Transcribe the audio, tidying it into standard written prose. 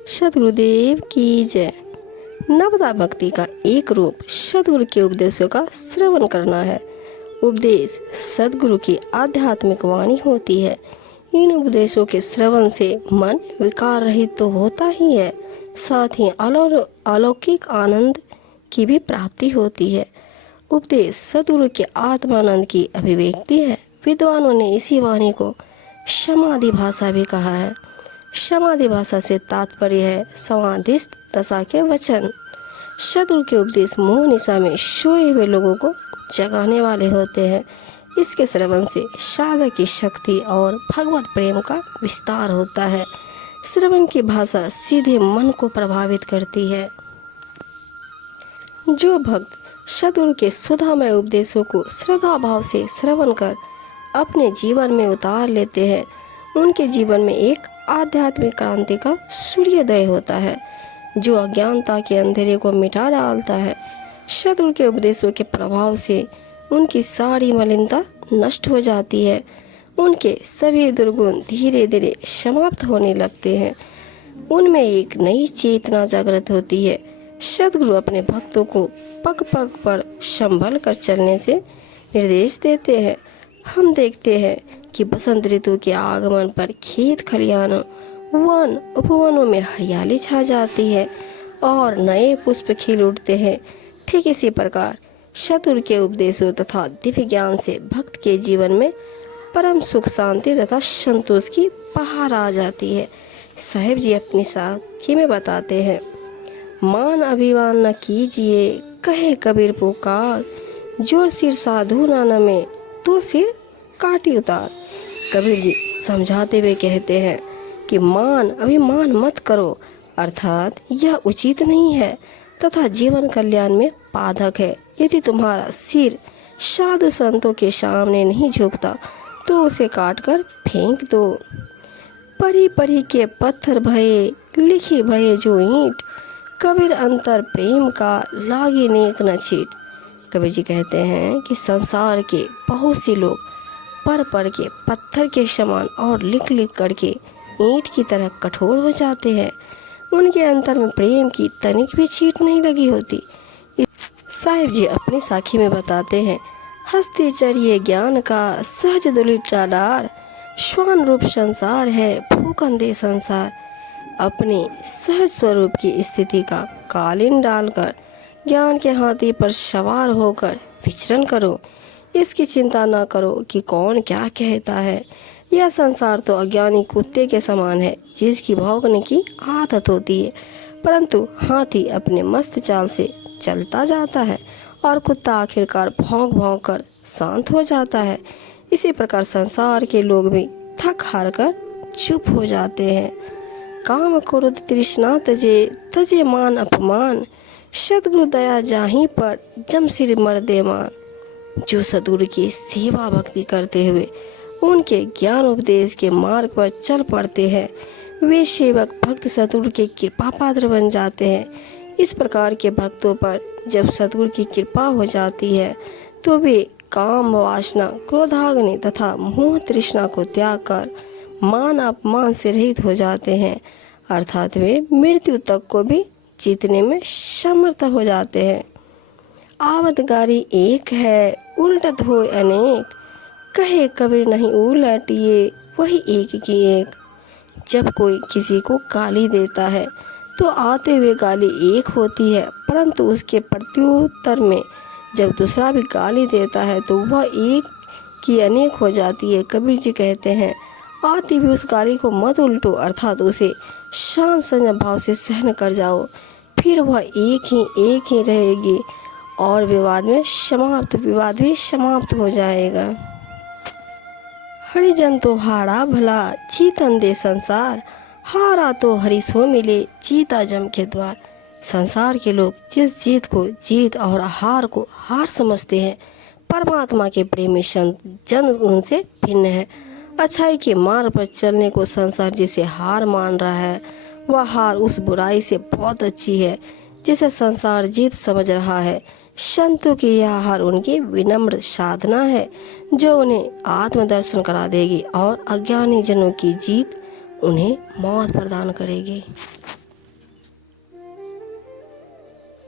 सद्गुरुदेव की जय। नवदा भक्ति का एक रूप सद्गुरु के उपदेशों का श्रवण करना है। उपदेश सद्गुरु की आध्यात्मिक वाणी होती है। इन उपदेशों के श्रवण से मन विकार रहित तो होता ही है, साथ ही अलौकिक आनंद की भी प्राप्ति होती है। उपदेश सद्गुरु के आत्मानंद की अभिव्यक्ति है। विद्वानों ने इसी वाणी को समाधि भाषा भी कहा है। समाधि भाषा से तात्पर्य है समाधिस्थ दशा के वचन। सद्गुरु के उपदेश मोह निशा में सोए हुए लोगों को जगाने वाले होते हैं। इसके श्रवण से साधक की शक्ति और भगवत प्रेम का विस्तार होता है। श्रवण की भाषा सीधे मन को प्रभावित करती है। जो भक्त सद्गुरु के सुधामय उपदेशों को श्रद्धा भाव से श्रवण कर अपने जीवन में उतार लेते हैं, उनके जीवन में एक आध्यात्मिक क्रांति का सूर्योदय होता है, जो अज्ञानता के अंधेरे को मिटा डालता है। सद्गुरु के उपदेशों के प्रभाव से उनकी सारी मलिनता नष्ट हो जाती है। उनके सभी दुर्गुण धीरे धीरे समाप्त होने लगते हैं। उनमें एक नई चेतना जागृत होती है। सद्गुरु अपने भक्तों को पग पग पर संभल कर चलने से निर्देश देते हैं। हम देखते हैं कि बसंत ऋतु के आगमन पर खेत खलिहानों वन उपवनों में हरियाली छा जाती है और नए पुष्प खिल उठते हैं। ठीक इसी प्रकार सद्गुरु के उपदेशों तथा दिव्य ज्ञान से भक्त के जीवन में परम सुख शांति तथा संतोष की बहार आ जाती है। साहिब जी अपनी साखी में बताते हैं, मान अभिमान न कीजिए कहे कबीर पुकार, जोर सिर साधु नाना में तो सिर काटी उतार। कबीर जी समझाते हुए कहते हैं कि अभिमान मत करो, अर्थात यह उचित नहीं है तथा जीवन कल्याण में बाधक है। यदि तुम्हारा सिर साधु संतों के सामने नहीं झुकता तो उसे काटकर फेंक दो। पढ़ी पढ़ी के पत्थर भये लिखी भये जो ईंट, कबीर अंतर प्रेम का लागे नेक न छीट। कबीर जी कहते हैं कि संसार के बहुत से लोग पढ़ के पत्थर के समान और लिख लिख करके ईंट की तरह कठोर हो जाते हैं। उनके अंतर में प्रेम की तनिक भी छींट नहीं लगी होती। साहिब जी अपनी साखी में बताते हैं, हस्ती चढ़िए ज्ञान का सहज दुलिटा डार, श्वान रूप संसार है फूकंदे संसार। अपने सहज स्वरूप की स्थिति का कालीन डालकर ज्ञान के हाथी पर सवार होकर विचरण करो। इसकी चिंता न करो कि कौन क्या कहता है। यह संसार तो अज्ञानी कुत्ते के समान है जिसकी भौंकने की आदत होती है, परंतु हाथी अपने मस्त चाल से चलता जाता है और कुत्ता आखिरकार भौंक भौंक कर शांत हो जाता है। इसी प्रकार संसार के लोग भी थक हार कर चुप हो जाते हैं। काम क्रोध तृष्णा तजे तजे मान अपमान, सद्गुरु दया जाहीं पर जम सिर मर्दे मान। जो सद्गुरु की सेवा भक्ति करते हुए उनके ज्ञान उपदेश के मार्ग पर चल पड़ते हैं, वे सेवक भक्त सद्गुरु के कृपा पात्र बन जाते हैं। इस प्रकार के भक्तों पर जब सद्गुरु की कृपा हो जाती है तो वे काम वासना क्रोधाग्नि तथा मोह तृष्णा को त्याग कर मान अपमान से रहित हो जाते हैं, अर्थात वे मृत्यु तक को भी जीतने में समर्थ हो जाते हैं। आवत गारी एक है उल्टत हो अनेक, कहे कबीर नहीं उलटिए वही एक की एक। जब कोई किसी को गाली देता है तो आते हुए गाली एक होती है, परंतु उसके प्रत्युत्तर में जब दूसरा भी गाली देता है तो वह एक की अनेक हो जाती है। कबीर जी कहते हैं, आती हुई उस गाली को मत उल्टो, अर्थात उसे शांत संयम भाव से सहन कर जाओ, फिर वह एक ही रहेगी और विवाद भी समाप्त हो जाएगा। हरिजन तो हारा भला जीतन दे संसार, हारा तो हरि सो मिले जीता जम के द्वार। संसार के लोग जिस जीत को जीत और हार को हार समझते हैं, परमात्मा के प्रेमी संत जन उनसे भिन्न है। अच्छाई के मार्ग पर चलने को संसार जिसे हार मान रहा है, वह हार उस बुराई से बहुत अच्छी है जिसे संसार जीत समझ रहा है। संतों की यह हार उनकी विनम्र साधना है जो उन्हें आत्मदर्शन करा देगी और अज्ञानी जनों की जीत उन्हें मौत प्रदान करेगी।